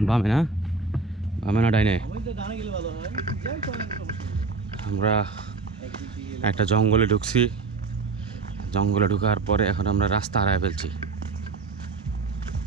বামে না? বামে না ডাইনে। আমরা একটা জঙ্গলে ঢুকছি। জঙ্গলে ঢুকার পরে এখন আমরা রাস্তা হারায় ফেলছি।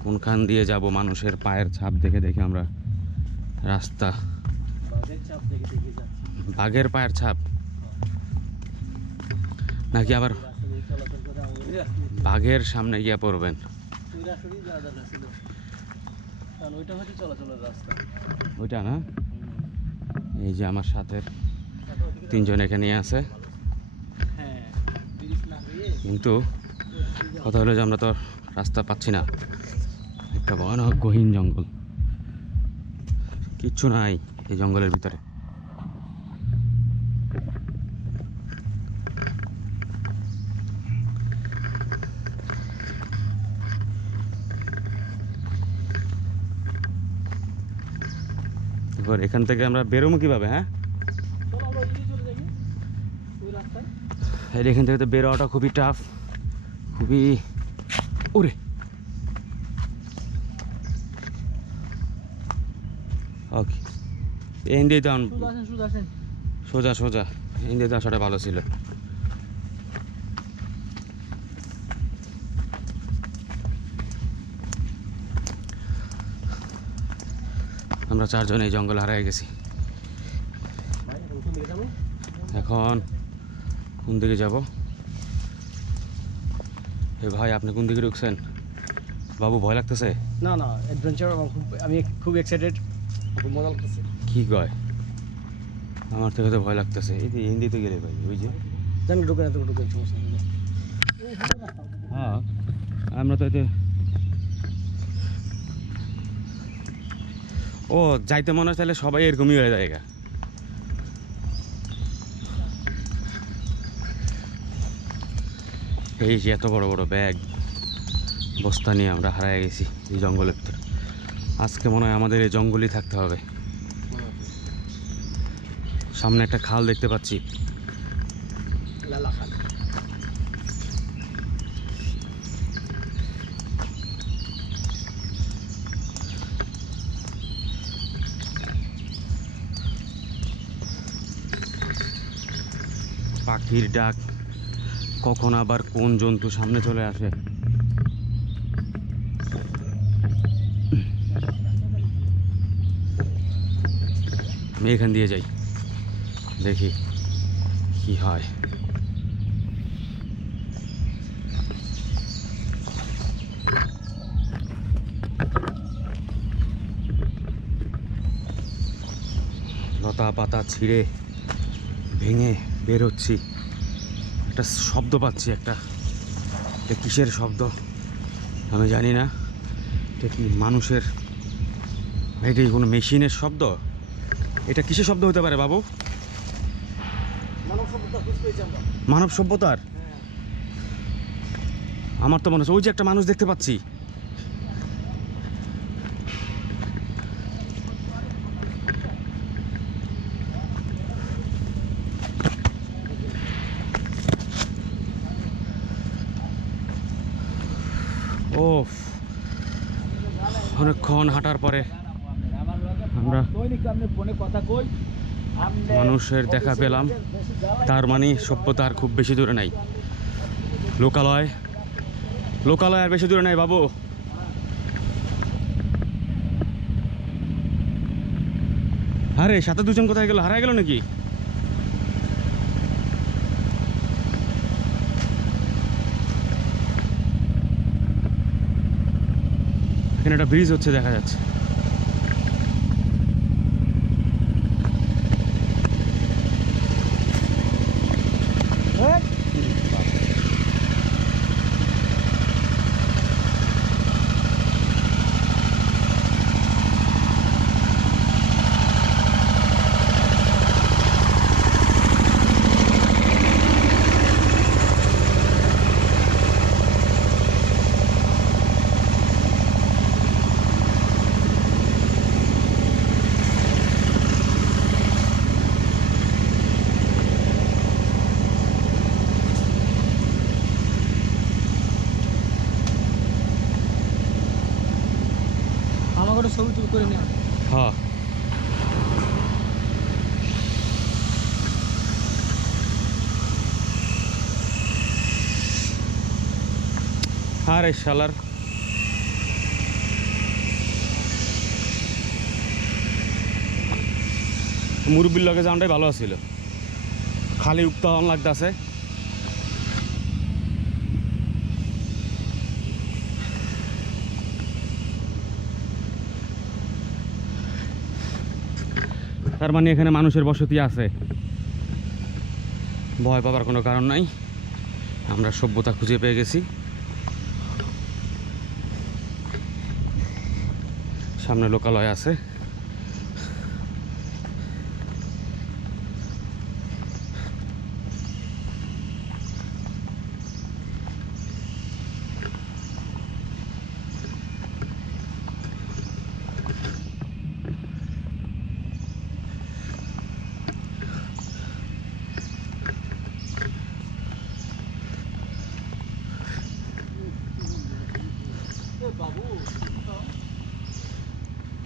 কোনখান দিয়ে যাব মানুষের পায়ের ছাপ দেখে দেখে আমরা রাস্তা। বাঘের পায়ের ছাপ? নাকি আবার বাঘের সামনে গিয়ে পড়বেন ওই রাস্তাতেই যাওয়া দরকার ছিল কারণ ওইটা হচ্ছে চলাচলের রাস্তা। ওইটা না? এই যে আমার সাথে তিনজন এখানে আছে। হয়ে কিন্তু কথা হলো যে আমরা তো রাস্তা পাচ্ছি না। একটা ভয়ানক গহীন জঙ্গল। কিচ্ছু নাই এই জঙ্গলের ভিতরে। এবার এখান থেকে আমরা বেরোবো কীভাবে হ্যাঁ? এখান থেকে তো বেরোয়াটা খুবই টাফ খুবই ওরে। ওকে এই দিয়ে সোজা সোজা এই দিয়ে আসাটা ভালো ছিল। আমরা চারজন এই জঙ্গল হারিয়ে গেছি। এখন কোন দিকে যাব? এ ভাই আপনি কোন দিকে ঢুকছেন? বাবু ভয় লাগতেছে? না না অ্যাডভেঞ্চার আমি খুব এক্সাইটেড খুব মজা লাগতেছে। কি কয়? আমার থেকে তো ভয় লাগতেছে। এই যে হিন্দিতে গেলে ভাই ওই যে। জানি ঢুকে না তো ঢুকে সমস্যা হ্যাঁ আমরা তো এতে ও, যাইতে মনে হয় তাহলে সবাই এরকমই হয়ে যায়। এই যে এত বড় বড় ব্যাগ, বস্তা নিয়ে আমরা হারায় গেছি এই জঙ্গলের ভিতরে। আজকে মনে হয় আমাদের এই জঙ্গলই থাকতে হবে। সামনে একটা খাল দেখতে পাচ্ছি। লালা খান পাখির ডাক কখন আবার কোন জন্তু সামনে চলে আসে? এখান দিয়ে যাই। দেখি কি হয়। লতা পাতা ছিঁড়ে ভেঙে বেরোচ্ছি। একটা শব্দ পাচ্ছি, একটা, এটা কিসের শব্দ? আমি জানি না। এটা কি মানুষের, এটা কি কোনো মেশিনের শব্দ? এটা কিসের শব্দ হতে পারে বাবু? মানব সভ্যতার? আমার তো মনে হচ্ছে, ওই যে একটা মানুষ দেখতে পাচ্ছি ও অনেকক্ষণ হাঁটার পরে আমরা ফোনে কথা কই মানুষের দেখা পেলাম। তার মানে সভ্যতার আর খুব বেশি দূরে নাই। লোকালয় লোকালয় আর বেশি দূরে নাই বাবু। আরে সাথে দুজন কোথায় গেল? হারায় গেল নাকি? এখানে একটা ব্রিজ হচ্ছে দেখা যাচ্ছে। করে নিয়ে হ্যাঁ। আরে শালার। মুরব্বির লগে যাওয়াটাই ভালো আছিল। খালি উক্ত লাগতে লাগতেছে। তার মানে এখানে মানুষের বসতি আছে। ভয় পাবার কোনো কারণ নাই। আমরা সভ্যতা খুঁজে পেয়ে গেছি। সামনে লোকালয় আছে এ বাবু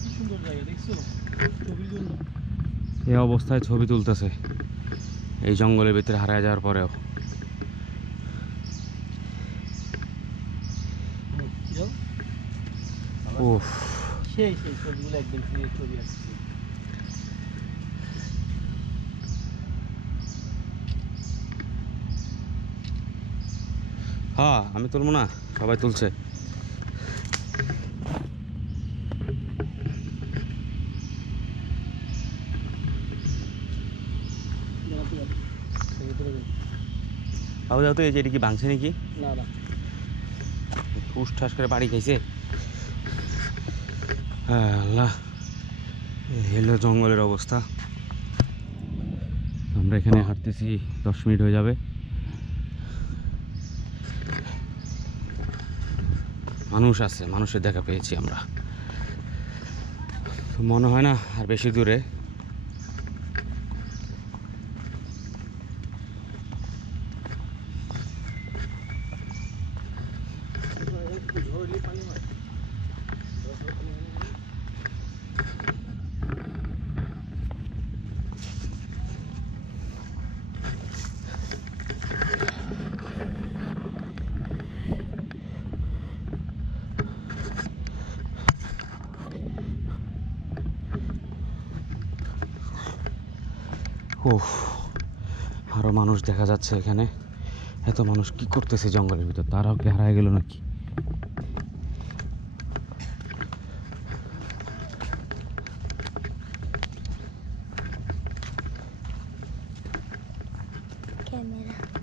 কি সুন্দর জায়গা দেখছ ছবির জন্য এই অবস্থায় ছবি তুলতেছে। এই জঙ্গলের ভিতরে হারায় যাওয়ার পরেও। যাও উফ। সেই সেই ছবিগুলো একদম ছবি আসছে। হ্যাঁ আমি তুলবো না সবাই তুলছে জানাতে পারি ছবি তুলে দিন। বাবু যাও তো এই যে এটা কি ভাঙছে নাকি? না না। ঠুস ঠাস করে বাড়ি খাইছে। আল্লাহ হলো জঙ্গলের অবস্থা। আমরা এখানে হাঁটতেছি দশ মিনিট হয়ে যাবে। মানুষ আছে মানুষের দেখা পেয়েছি আমরা। মনে হয় না আর বেশি দূরে। ওহ আরও মানুষ দেখা যাচ্ছে এখানে। এত মানুষ কি করতেছে জঙ্গলের ভিতর? তারাও কি হারায় গেল নাকি? ক্যামেরা।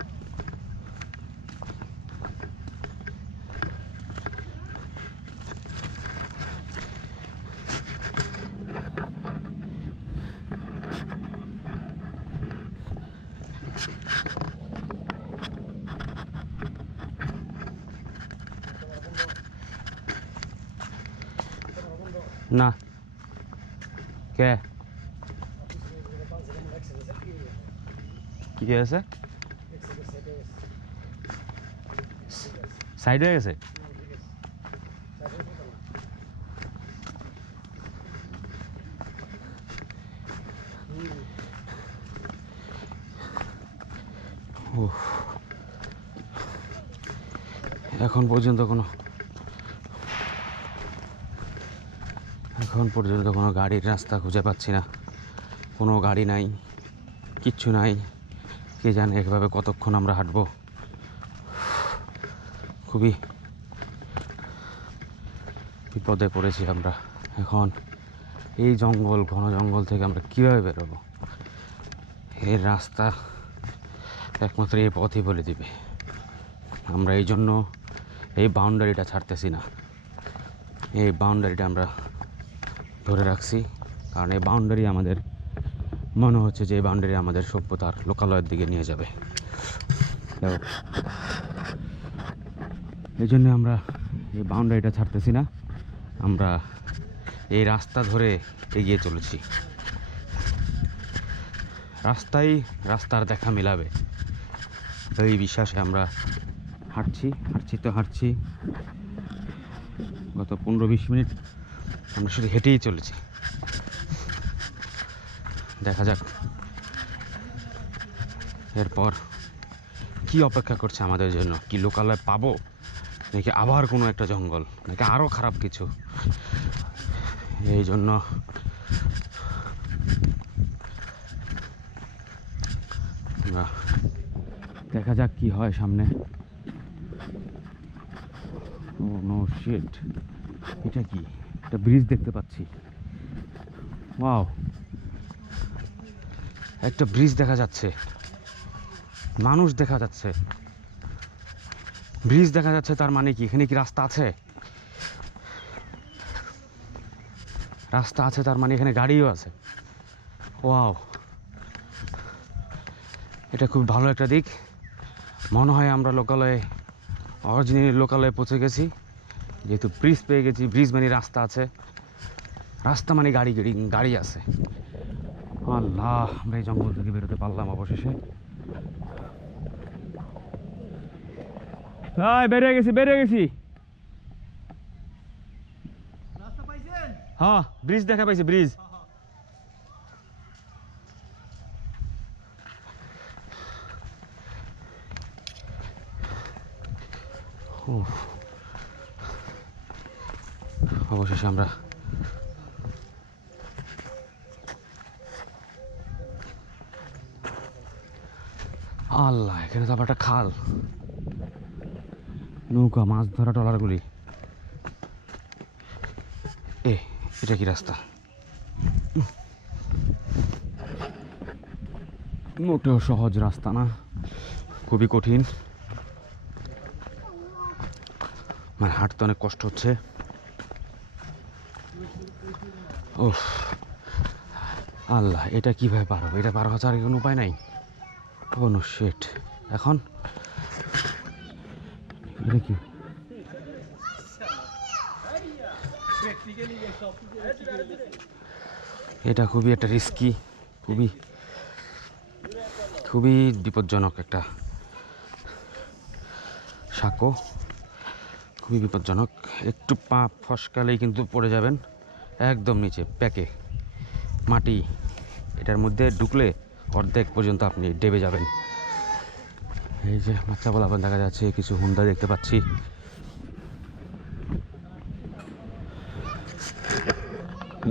না। কে? কি আছে সাইড হয়ে গেছে। এখন পর্যন্ত কোনো এখন পর্যন্ত কোনো গাড়ির রাস্তা খুঁজে পাচ্ছি না। কোনো গাড়ি নাই, কিচ্ছু নাই। কে জানে এভাবে কতক্ষণ আমরা হাঁটবো। খুবই বিপদে পড়েছি আমরা এখন। এই জঙ্গল, ঘন জঙ্গল থেকে আমরা কীভাবে বেরোবো? এর রাস্তা একমাত্র এই পথই বলে দিবে। আমরা এই জন্য এই বাউন্ডারিটা ছাড়তেছি না। এই বাউন্ডারিটা আমরা ধরে রাখছি। কারণ এই বাউন্ডারি আমাদের, মনে হচ্ছে যে এই বাউন্ডারি আমাদের সভ্যতার লোকালয়ের দিকে নিয়ে যাবে। এই জন্য আমরা এই বাউন্ডারিটা ছাড়তেছি না। আমরা এই রাস্তা ধরে এগিয়ে চলেছি। রাস্তাই রাস্তার দেখা মেলাবে। এই বিশ্বাসে আমরা হাঁটছি হাঁটছি তো হাঁটছি। গত পনেরো বিশ মিনিট আমরা শুধু হেঁটেই চলেছি। দেখা যাক। এরপর কি অপেক্ষা করছে আমাদের জন্য? কি লোকালয় পাবো? নাকি আবার কোনো একটা জঙ্গল? নাকি আরও খারাপ কিছু? এই জন্য দেখা যাক কি হয় সামনে। ও নো শিট এটা কি? একটা ব্রিজ দেখতে পাচ্ছি। ওয়াও একটা ব্রিজ দেখা যাচ্ছে। মানুষ দেখা যাচ্ছে। ব্রিজ দেখা যাচ্ছে তার মানে কি? এখানে কি রাস্তা আছে? রাস্তা আছে তার মানে এখানে গাড়িও আছে। ওয়াও এটা খুব ভালো একটা দিক। মনে হয় আমরা লোকালয়ে অরিজিনাল লোকালয়ে পৌঁছে গেছি। যেহেতু ব্রিজ পেয়ে গেছি ব্রিজ মানে রাস্তা আছে। রাস্তা মানে গাড়ি গাড়ি গাড়ি আছে। আল্লাহ আমরা এই জঙ্গল থেকে বেরোতে পারলাম অবশেষে। বেরিয়ে গেছি বেরিয়ে গেছি। হ্যাঁ ব্রিজ দেখা পাইছি ব্রিজ অবশেষে আমরা আল্লাহ, এখানে তো আবার একটা খাল। নৌকা, মাছ ধরা ট্রলারগুলি এ, এটা কি রাস্তা? মোটেও সহজ রাস্তা না। খুবই কঠিন। মানে হাঁটতে অনেক কষ্ট হচ্ছে। ও আল্লাহ, এটা কীভাবে পার এটা পার হওয়ার আর কোনো উপায় নাই? কোনো শেট। এখন? কি? এটা খুবই একটা রিস্কি খুবই খুবই বিপজ্জনক একটা সাঁকো। খুবই বিপজ্জনক। একটু পা ফসকালেই কিন্তু পড়ে যাবেন। একদম নিচে প্যাকে। মাটি এটার মধ্যে ঢুকলে অর্ধেক পর্যন্ত আপনি ডেবে যাবেন। এই যে বাচ্চা বলাবেন দেখা যাচ্ছে কিছু হুন্ডা দেখতে পাচ্ছি।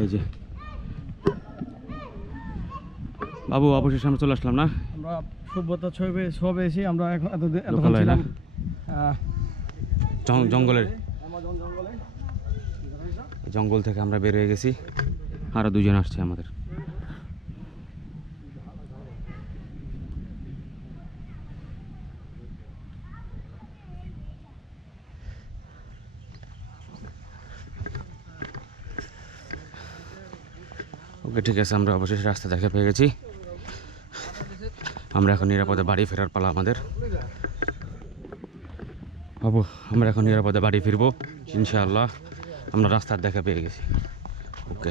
এই যে। বাবু অবশেষে আমরা চলে আসলাম না? আমরা সভ্যতা ছবি সব এসে আমরা এখন এতদিন? ছিলাম জঙ্গলের জঙ্গল থেকে আমরা বের হয়ে গেছি। আরও দুজন আসছে আমাদের। ওকে, ঠিক আছে, আমরা অবশেষে রাস্তা দেখা পেয়ে গেছি। আমরা এখন নিরাপদে বাড়ি ফেরার পালা আমাদের। বাবু, আমরা এখন নিরাপদে বাড়ি ফিরবো, ইনশাআল্লাহ। আমরা রাস্তার দেখা পেয়ে গেছি। ওকে